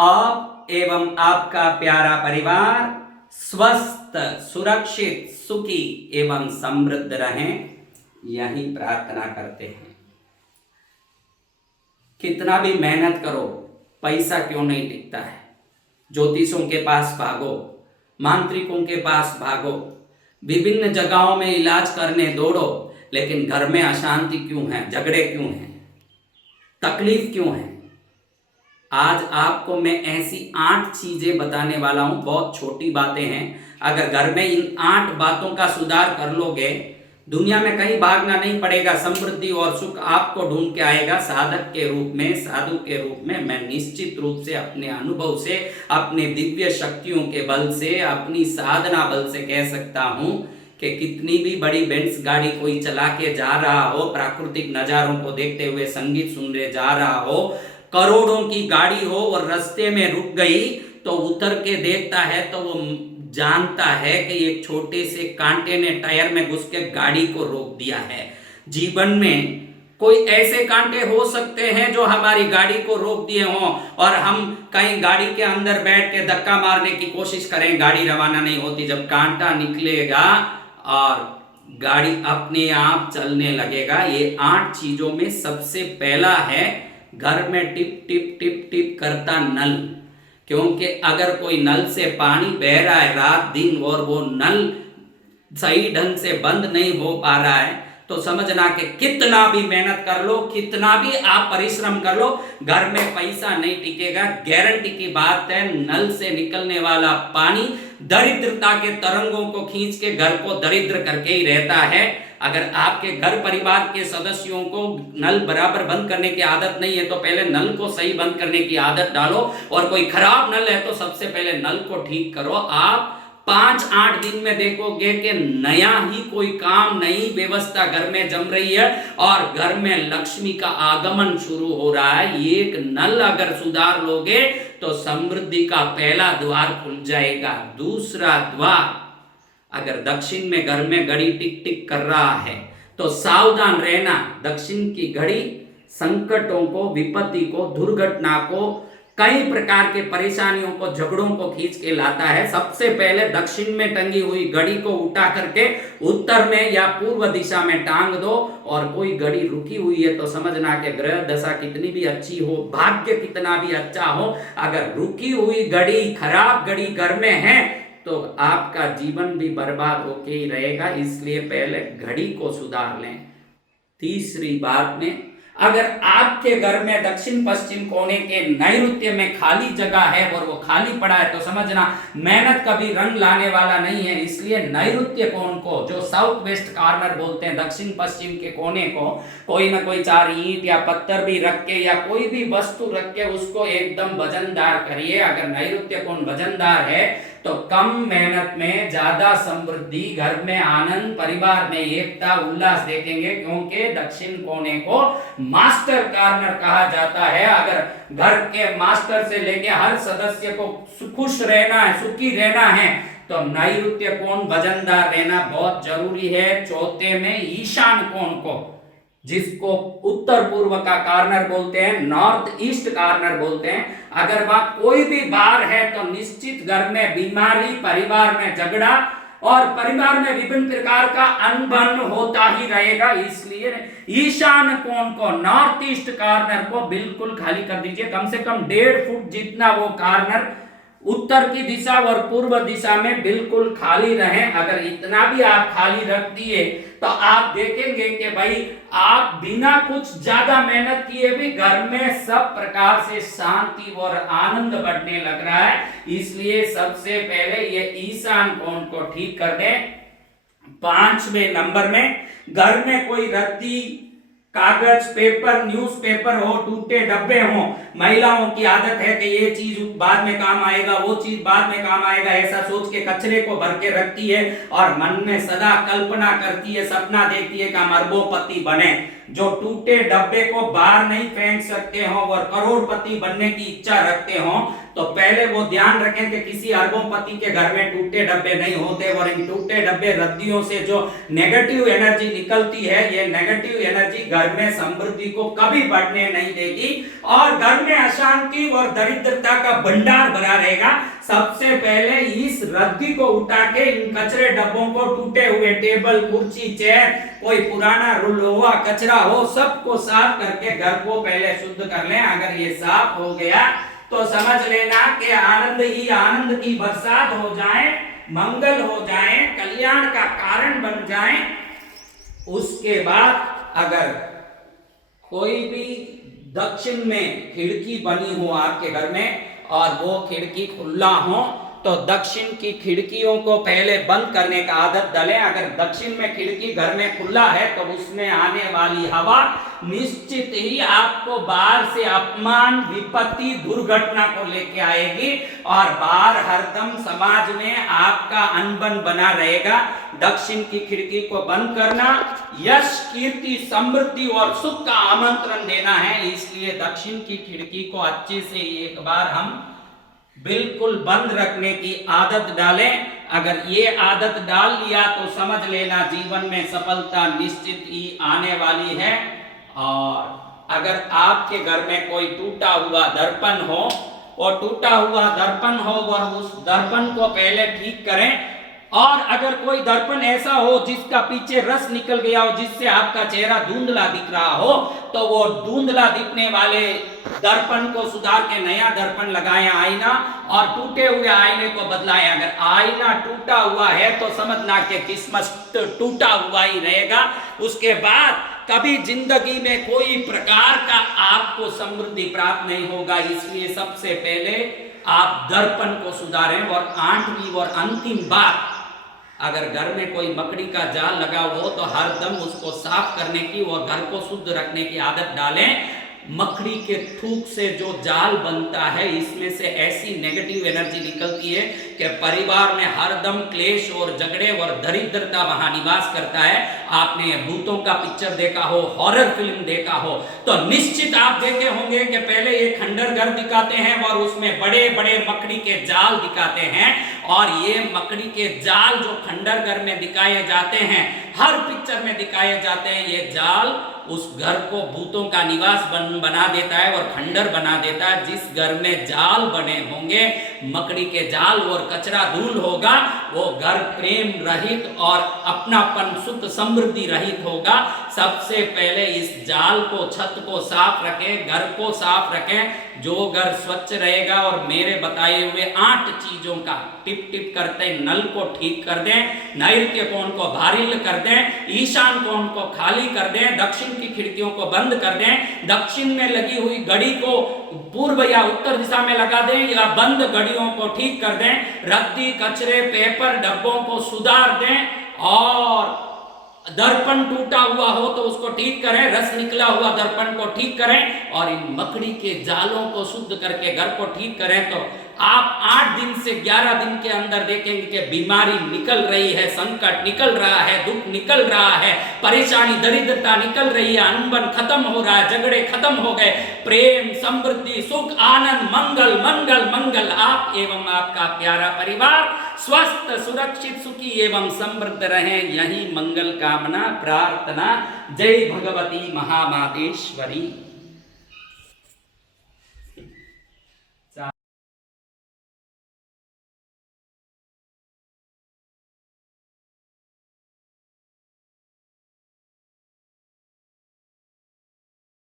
आप एवं आपका प्यारा परिवार स्वस्थ, सुरक्षित, सुखी एवं समृद्ध रहें, यही प्रार्थना करते हैं। कितना भी मेहनत करो, पैसा क्यों नहीं टिकता है। ज्योतिषों के पास भागो, मांत्रिकों के पास भागो, विभिन्न जगहों में इलाज करने दौड़ो, लेकिन घर में अशांति क्यों है, झगड़े क्यों हैं, तकलीफ क्यों है। आज आपको मैं ऐसी 8 चीजें बताने वाला हूं, बहुत छोटी बातें हैं। अगर घर में इन 8 बातों का सुधार कर लोगे, दुनिया में कहीं भागना नहीं पड़ेगा, समृद्धि और सुख आपको ढूंढ के आएगा। साधक के रूप में, साधु के रूप में मैं निश्चित रूप से अपने अनुभव से, अपने दिव्य शक्तियों के बल से, अपनी साधना बल से कह सकता हूं कि कितनी भी बड़ी बेंस गाड़ी कोई चला के जा रहा हो, प्राकृतिक नजारों को देखते हुए संगीत सुनने जा रहा हो, करोड़ों की गाड़ी हो और रास्ते में रुक गई तो उतर के देखता है तो वो जानता है कि एक छोटे से कांटे ने टायर में घुस के गाड़ी को रोक दिया है। जीवन में कोई ऐसे कांटे हो सकते हैं जो हमारी गाड़ी को रोक दिए हों और हम कहीं गाड़ी के अंदर बैठ के धक्का मारने की कोशिश करें, गाड़ी रवाना नहीं होती। जब कांटा निकलेगा और गाड़ी अपने आप चलने लगेगा। ये 8 चीजों में सबसे पहला है घर में टिप टिप टिप टिप करता नल। क्योंकि अगर कोई नल से पानी बह रहा है रात दिन और वो नल सही ढंग से बंद नहीं हो पा रहा है, तो समझना कि कितना भी मेहनत कर लो, कितना भी आप परिश्रम कर लो, घर में पैसा नहीं टिकेगा। गारंटी की बात है, नल से निकलने वाला पानी दरिद्रता के तरंगों को खींच के घर को दरिद्र करके ही रहता है। अगर आपके घर परिवार के सदस्यों को नल बराबर बंद करने की आदत नहीं है तो पहले नल को सही बंद करने की आदत डालो, और कोई खराब नल है तो सबसे पहले नल को ठीक करो। आप 5-8 दिन में देखोगे कि नया ही कोई काम, नई व्यवस्था घर में जम रही है और घर में लक्ष्मी का आगमन शुरू हो रहा है। एक नल अगर सुधार लोगे तो समृद्धि का पहला द्वार खुल जाएगा। दूसरा द्वार, अगर दक्षिण में घर में घड़ी टिक टिक कर रहा है तो सावधान रहना। दक्षिण की घड़ी संकटों को, विपत्ति को, दुर्घटना को, कई प्रकार के परेशानियों को, झगड़ों को खींच के लाता है। सबसे पहले दक्षिण में टंगी हुई घड़ी को उठा करके उत्तर में या पूर्व दिशा में टांग दो। और कोई घड़ी रुकी हुई है तो समझना कि ग्रह दशा कितनी भी अच्छी हो, भाग्य कितना भी अच्छा हो, अगर रुकी हुई घड़ी, खराब घड़ी घर में है तो आपका जीवन भी बर्बाद होके ही रहेगा। इसलिए पहले घड़ी को सुधार लें। तीसरी बात में, अगर आपके घर में दक्षिण पश्चिम कोने के नैऋत्य में खाली जगह है और वो खाली पड़ा है तो समझना मेहनत कभी रंग लाने वाला नहीं है। इसलिए नैऋत्य कोण को, जो साउथ वेस्ट कॉर्नर बोलते हैं, दक्षिण पश्चिम के कोने को, कोई ना कोई 4 ईंट या पत्थर भी रख के या कोई भी वस्तु रख के उसको एकदम वजनदार करिए। अगर नैऋत्य कोण वजनदार है तो कम मेहनत में ज्यादा समृद्धि, घर में आनंद, परिवार में एकता, उल्लास देखेंगे। क्योंकि दक्षिण कोने को मास्टर कॉर्नर कहा जाता है। अगर घर के मास्टर से लेके हर सदस्य को खुश रहना है, सुखी रहना है, तो नैऋत्य कोण वजनदार रहना बहुत जरूरी है। चौथे में ईशान कोण को, जिसको उत्तर पूर्व का कॉर्नर बोलते हैं, नॉर्थ ईस्ट कॉर्नर बोलते हैं, अगर वहां कोई भी बार है तो निश्चित घर में बीमारी, परिवार में झगड़ा और परिवार में विभिन्न प्रकार का अनबन होता ही रहेगा। इसलिए ईशान कोण को, नॉर्थ ईस्ट कॉर्नर को बिल्कुल खाली कर दीजिए। कम से कम 1.5 फुट जितना वो कॉर्नर उत्तर की दिशा और पूर्व दिशा में बिल्कुल खाली रहे। अगर इतना भी आप खाली रख दिए तो आप देखेंगे कि भाई आप बिना कुछ ज्यादा मेहनत किए भी घर में सब प्रकार से शांति और आनंद बढ़ने लग रहा है। इसलिए सबसे पहले ये ईशान कोण को ठीक कर दें। 5वें नंबर में, घर में कोई रद्दी कागज, पेपर, न्यूज़पेपर हो, टूटे डब्बे हो, महिलाओं की आदत है कि ये चीज बाद में काम आएगा, वो चीज बाद में काम आएगा, ऐसा सोच के कचरे को भर के रखती है और मन में सदा कल्पना करती है, सपना देखती है कि हम अरबोपति बने। जो टूटे डब्बे को बाहर नहीं फेंक सकते हो और करोड़पति बनने की इच्छा रखते हो तो पहले वो ध्यान रखें कि किसी अरबोपति के घर में टूटे डब्बे नहीं होते। और इन टूटे डब्बे, रद्दियों से जो नेगेटिव एनर्जी निकलती है, ये नेगेटिव एनर्जी घर में समृद्धि को कभी बढ़ने नहीं देगी और घर में अशांति और दरिद्रता का भंडार भरा रहेगा। सबसे पहले इस रद्दी को उठा के इन कचरे डब्बों को, टूटे हुए टेबल, कुर्सी, चेयर, कोई पुराना लोहा कचरा हो, सबको साफ करके घर को पहले शुद्ध कर लें। अगर ये साफ हो गया तो समझ लेना कि आनंद ही आनंद की बरसात हो जाए, मंगल हो जाए, कल्याण का कारण बन जाए। उसके बाद अगर कोई भी दक्षिण में खिड़की बनी हो आपके घर में और वो खिड़की खुला हो तो दक्षिण की खिड़कियों को पहले बंद करने का आदत डालें। अगर दक्षिण में खिड़की घर में खुला है तो उसमें आने वाली हवा निश्चित ही आपको बाहर से अपमान, विपत्ति, दुर्घटना को लेके आएगी और बाहर हरदम समाज में आपका अनबन बना रहेगा। दक्षिण की खिड़की को बंद करना यश, कीर्ति, समृद्धि और सुख का आमंत्रण देना है। इसलिए दक्षिण की खिड़की को अच्छे से एक बार हम बिल्कुल बंद रखने की आदत डालें। अगर ये आदत डाल लिया तो समझ लेना जीवन में सफलता निश्चित ही आने वाली है। और अगर आपके घर में कोई टूटा हुआ दर्पण हो और टूटा हुआ दर्पण हो और उस दर्पण को पहले ठीक करें। और अगर कोई दर्पण ऐसा हो जिसका पीछे रस निकल गया हो, जिससे आपका चेहरा धुंधला दिख रहा हो, तो वो धुंधला दिखने वाले दर्पण को सुधार के नया दर्पण लगाएं आईना और टूटे हुए आईने को बदलाएं। अगर आईना टूटा हुआ है तो समझना कि किस्मत टूटा हुआ ही रहेगा। उसके बाद कभी जिंदगी में कोई प्रकार का आपको समृद्धि प्राप्त नहीं होगा। इसलिए सबसे पहले आप दर्पण को सुधारें। और 8वीं और अंतिम बात, अगर घर में कोई मकड़ी का जाल लगा हो तो हरदम उसको साफ करने की और घर को शुद्ध रखने की आदत डालें। मकड़ी के थूक से जो जाल बनता है इसमें से ऐसी नेगेटिव एनर्जी निकलती है कि परिवार में हरदम क्लेश और झगड़े और दरिद्रता वहां निवास करता है। आपने भूतों का पिक्चर देखा हो, हॉरर फिल्म देखा हो तो निश्चित आप देखे होंगे कि पहले ये खंडर घर दिखाते हैं और उसमें बड़े बड़े मकड़ी के जाल दिखाते हैं। और ये मकड़ी के जाल जो खंडर घर में दिखाए जाते हैं, हर पिक्चर में दिखाए जाते हैं, ये जाल उस घर को भूतों का निवास बना देता है और खंडर बना देता है। जिस घर में जाल बने होंगे, मकड़ी के जाल और कचरा धूल होगा, वो घर प्रेम रहित और अपनापन, सुख, समृद्धि रहित होगा। सबसे पहले इस जाल को, छत को साफ रखें, घर को साफ रखें। जो घर स्वच्छ रहेगा और मेरे बताए हुए 8 चीजों का टिप टिप करते नल को ठीक कर दें, नैऋत्य कोण को भारिल कर दें, ईशान कोण को खाली कर दें, दक्षिण की खिड़कियों को बंद कर दें, दक्षिण में लगी हुई घड़ी को पूर्व या उत्तर दिशा में लगा दें या बंद घड़ियों को ठीक कर दें, रद्दी, कचरे, पेपर, डब्बों को सुधार दें और दर्पण टूटा हुआ हो तो उसको ठीक करें, रस निकला हुआ दर्पण को ठीक करें और इन मकड़ी के जालों को शुद्ध करके घर को ठीक करें तो आप 8 दिन से 11 दिन के अंदर देखेंगे कि बीमारी निकल रही है, संकट निकल रहा है, दुख निकल रहा है, परेशानी, दरिद्रता निकल रही है, अनबन खत्म हो रहा है, झगड़े खत्म हो गए, प्रेम, समृद्धि, सुख, आनंद, मंगल मंगल मंगल। आप एवं आपका प्यारा परिवार स्वस्थ, सुरक्षित, सुखी एवं समृद्ध रहें, यही मंगल कामना प्रार्थना। जय भगवती महामातेश्वरी।